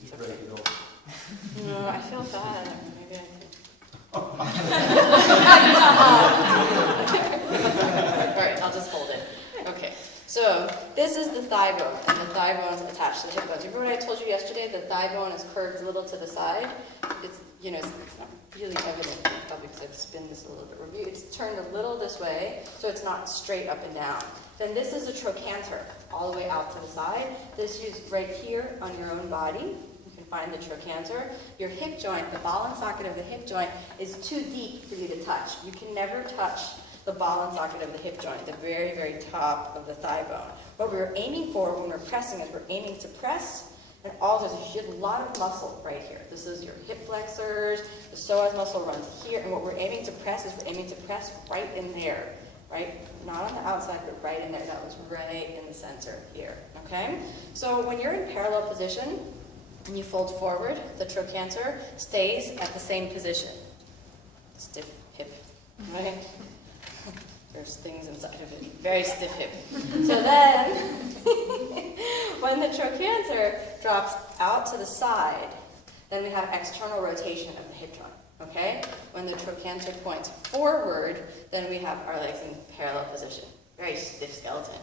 He's ready to go. No, I feel bad. Maybe I can. Alright, I'll just hold it. Okay, so this is the thigh bone, and the thigh bone is attached to the hip bones. Remember what I told you yesterday? The thigh bone is curved a little to the side. It's, you know, it's not really evident, probably because I've spinned this a little bit. Review. It's turned a little this way, so it's not straight up and down. Then this is a trochanter, all the way out to the side. This is right here on your own body. You can find the trochanter. Your hip joint, the ball and socket of the hip joint, is too deep for you to touch. You can never touch the ball and socket of the hip joint, the very, very top of the thigh bone. What we're aiming for when we're pressing is we're aiming to press, and all there's a lot of muscle right here. This is your hip flexors, the psoas muscle runs here, and what we're aiming to press is we're aiming to press right in there, right? Not on the outside, but right in there. That was right in the center here, okay? So when you're in parallel position, and you fold forward, the trochanter stays at the same position. Stiff hip, right? There's things inside of it. Very stiff hip. So then, when the trochanter drops out to the side, then we have external rotation of the hip joint. Okay? When the trochanter points forward, then we have our legs in parallel position. Very stiff skeleton.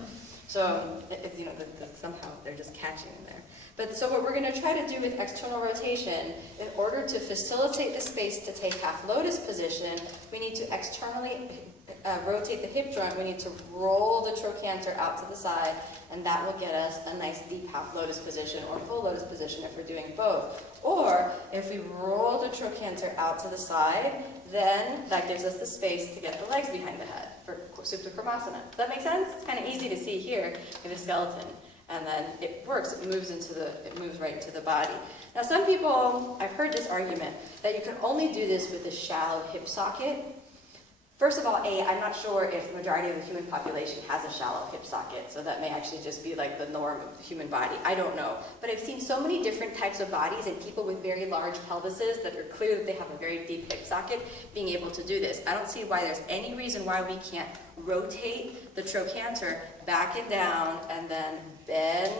So, you know, somehow they're just catching in there. But so what we're going to try to do with external rotation, in order to facilitate the space to take half lotus position, we need to externally rotate the hip joint. We need to roll the trochanter out to the side, and that will get us a nice deep half lotus position or full lotus position if we're doing both. Or if we roll the trochanter out to the side, then that gives us the space to get the legs behind the head for Supta Karmasana. Does that make sense? It's kind of easy to see here in a skeleton. And then it works, it moves right into the body. Now some people, I've heard this argument, that you can only do this with a shallow hip socket. First of all, I'm not sure if the majority of the human population has a shallow hip socket, so that may actually just be like the norm of the human body. I don't know. But I've seen so many different types of bodies and people with very large pelvises that are clear that they have a very deep hip socket being able to do this. I don't see why there's any reason why we can't rotate the trochanter back and down and then bend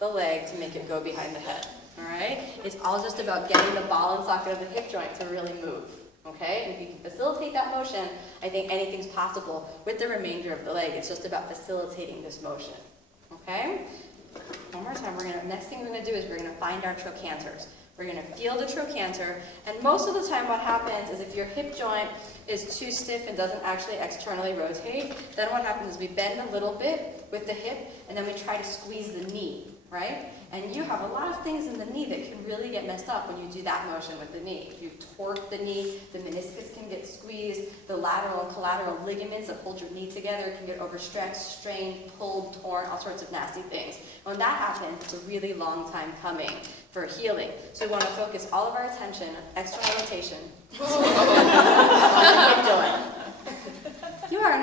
the leg to make it go behind the head. All right? It's all just about getting the ball and socket of the hip joint to really move. Okay, and if you can facilitate that motion, I think anything's possible with the remainder of the leg. It's just about facilitating this motion. Okay? One more time. Next thing we're going to do is we're going to find our trochanters. We're going to feel the trochanter, and most of the time what happens is if your hip joint is too stiff and doesn't actually externally rotate, then what happens is we bend a little bit with the hip, and then we try to squeeze the knee, right? And you have a lot of things in the knee that can really get messed up when you do that motion with the knee. If you torque the knee, the meniscus can get squeezed, the lateral and collateral ligaments that hold your knee together can get overstretched, strained, pulled, torn, all sorts of nasty things. When that happens, it's a really long time coming for healing. So we want to focus all of our attention on external rotation. Keep doing. You are an